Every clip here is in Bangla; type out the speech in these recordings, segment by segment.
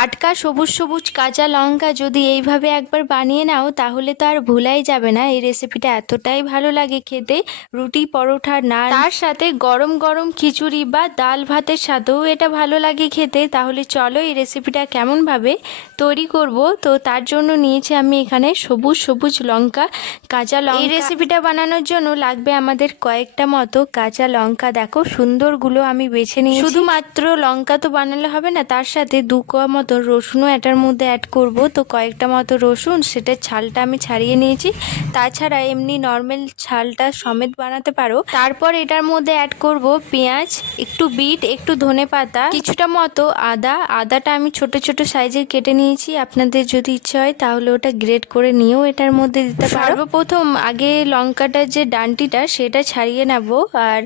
টাটকা সবুজ সবুজ কাঁচা লঙ্কা যদি এইভাবে একবার বানিয়ে নাও, তাহলে তো আর ভুলাই যাবে না। এই রেসিপিটা এতটাই ভালো লাগে খেতে। রুটি, পরোটা না তার সাথে গরম গরম খিচুড়ি বা ডাল ভাতের সাথেও এটা ভালো লাগে খেতে। তাহলে চলো এই রেসিপিটা কেমনভাবে তৈরি করব? তো তার জন্য নিয়েছি আমি এখানে সবুজ সবুজ লঙ্কা, কাঁচা লঙ্কা। এই রেসিপিটা বানানোর জন্য লাগবে আমাদের কয়েকটা মতো কাঁচা লঙ্কা। দেখো, সুন্দরগুলো আমি বেছে নিই শুধুমাত্র লঙ্কা তো বানালে হবে না, তার সাথে দু কোয়া মতো রসুনও এটার মধ্যে অ্যাড করব। তো কয়েকটা মতো রসুন, সেটার ছালটা আমি ছাড়িয়ে নিয়েছি। তাছাড়া এমনি নর্মাল ছালটা সমেত বানাতে পারো। তারপর এটার মধ্যে অ্যাড করব পেঁয়াজ, একটু বিট, একটু ধনে পাতা, কিছুটা মতো আদা। আদাটা আমি ছোট ছোট সাইজের কেটে নিয়েছি। আপনাদের যদি ইচ্ছে হয়, তাহলে ওটা গ্রেট করে নিয়েও এটার মধ্যে দিতে পারো। সর্বপ্রথম আগে লঙ্কাটার যে ডান্টিটা, সেটা ছাড়িয়ে নেব। আর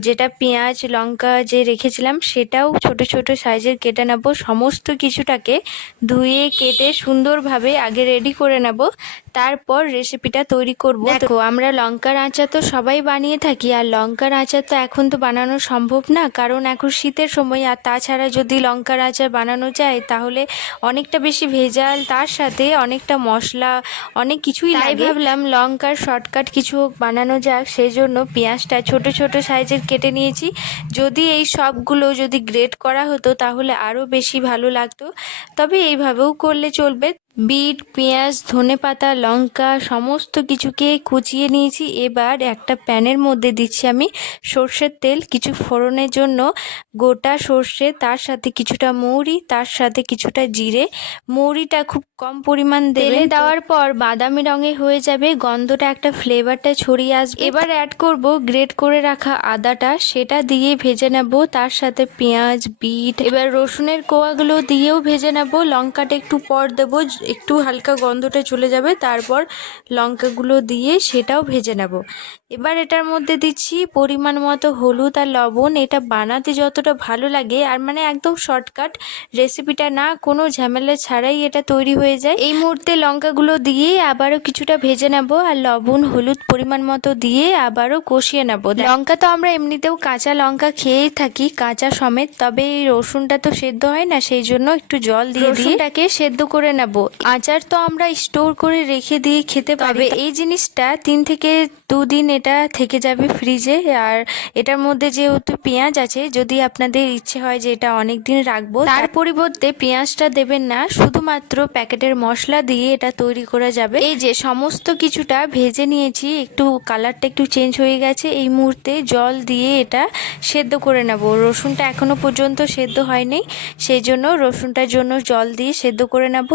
যেটা পেঁয়াজ, লঙ্কা যে রেখেছিলাম, সেটাও ছোট ছোট সাইজের কেটে নেব। সমস্ত কিছুটাকে ধুয়ে কেটে সুন্দরভাবে আগে রেডি করে নেব। তারপর রেসিপিটা তৈরি করব। দেখো আমরা লঙ্কার আচার তো সবাই বানিয়ে থাকি আর লঙ্কার আচার তো এখন তো বানানো সম্ভব না। কারণ এখন শীতের সময় আর তাছাড়া যদি লঙ্কার আচার বানানো যায় তাহলে অনেকটা বেশি ভেজাল তার সাথে অনেকটা মশলা অনেক কিছুই তাই ভাবলাম লঙ্কার শর্টকাট কিছু বানানো যাক। সেই জন্য পেঁয়াজটা ছোট ছোট সাইজের কেটে নিয়েছি। যদি এই সবগুলো যদি গ্রেট করা হতো তাহলে আরও বেশি ভালো লাগতো। তবে এইভাবেও করলে চলবে। বিট পেঁয়াজ ধনে পাতা লঙ্কা সমস্ত কিছুকে কুচিয়ে নিয়েছি। এবার একটা প্যানের মধ্যে দিচ্ছি আমি সর্ষের তেল। কিছু ফোড়নের জন্য গোটা সর্ষে তার সাথে কিছুটা মৌরি তার সাথে কিছুটা জিরে। মৌরিটা খুব কম পরিমাণ তেলে দেওয়ার পর বাদামি রঙে হয়ে যাবে গন্ধটা একটা ফ্লেভারটা ছড়িয়ে আসবে। এবার অ্যাড করব গ্রেট করে রাখা আদাটা। সেটা দিয়ে ভেজে নেব তার সাথে পেঁয়াজ বিট এবার রসুনের কোয়াগুলো দিয়েও ভেজে নেব। লঙ্কাটা একটু পর দেবো একটু হালকা গন্ধটা চলে যাবে তারপর লঙ্কাগুলো দিয়ে সেটাও ভেজে নেব। এবার এটার মধ্যে দিচ্ছি পরিমাণ মতো হলুদ আর লবণ। এটা বানাতে যতটা ভালো লাগে আর মানে একদম শর্টকাট রেসিপিটা না কোনো ঝামেলা ছাড়াই এটা তৈরি হয়ে যায়। এই মুহূর্তে লঙ্কাগুলো দিয়ে আবারও কিছুটা ভেজে নেব আর লবণ হলুদ পরিমাণ মতো দিয়ে আবারও কষিয়ে নেব। লঙ্কা তো আমরা এমনিতেও কাঁচা লঙ্কা খেয়েই থাকি কাঁচা সমেত তবে এই রসুনটা তো সেদ্ধ হয় না সেই জন্য একটু জল দিয়ে দিয়ে এটাকে সেদ্ধ করে নেব। আচার তো আমরা স্টোর করে রেখে দিয়ে খেতে পারি। এই জিনিসটা তিন থেকে দুদিন এটা থেকে যাবে ফ্রিজে আর এটার মধ্যে যেহেতু পেঁয়াজ আছে যদি আপনাদের ইচ্ছে হয় যে এটা অনেক দিন রাখব তার পরিবর্তে পেঁয়াজটা দেবেন না। শুধুমাত্র প্যাকেটের মশলা দিয়ে এটা তৈরি করা যাবে। এই যে সমস্ত কিছুটা ভেজে নিয়েছি একটু কালারটা একটু চেঞ্জ হয়ে গেছে। এই মুহূর্তে জল দিয়ে এটা সেদ্ধ করে নেব। রসুনটা এখনও পর্যন্ত সেদ্ধ হয়নি সেই জন্য রসুনটার জন্য জল দিয়ে সেদ্ধ করে নেব।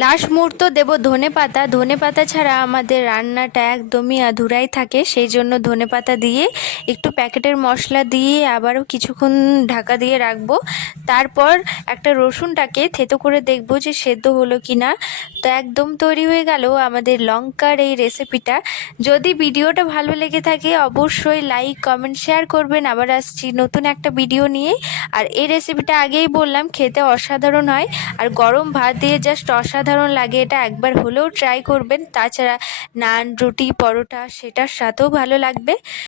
লাস্ট মুহূর্ত দেব ধনে পাতা। ধনে পাতা ছাড়া আমাদের রান্নাটা একদমই আধুরাই থাকে। সেই জন্য ধনে পাতা দিয়ে একটু প্যাকেটের মশলা দিয়ে আবারও কিছুক্ষণ ঢাকা দিয়ে রাখব। তারপর একটা রসুনটাকে থেতো করে দেখব যে সেদ্ধ হলো কি না তো একদম তৈরি হয়ে গেল আমাদের লঙ্কার এই রেসিপিটা। যদি ভিডিওটা ভালো লেগে থাকে অবশ্যই লাইক, কমেন্ট, শেয়ার করবেন। আবার আসছি নতুন একটা ভিডিও নিয়ে। আর এই রেসিপিটা আগেই বললাম, খেতে অসাধারণ হয়। আর গরম ভাত দিয়ে জাস্ট অসাধারণ লাগে, এটা একবার হলেও ট্রাই করবেন। তাছাড়া নান, রুটি, পরোটা, সেটার সাথেও ভালো লাগবে।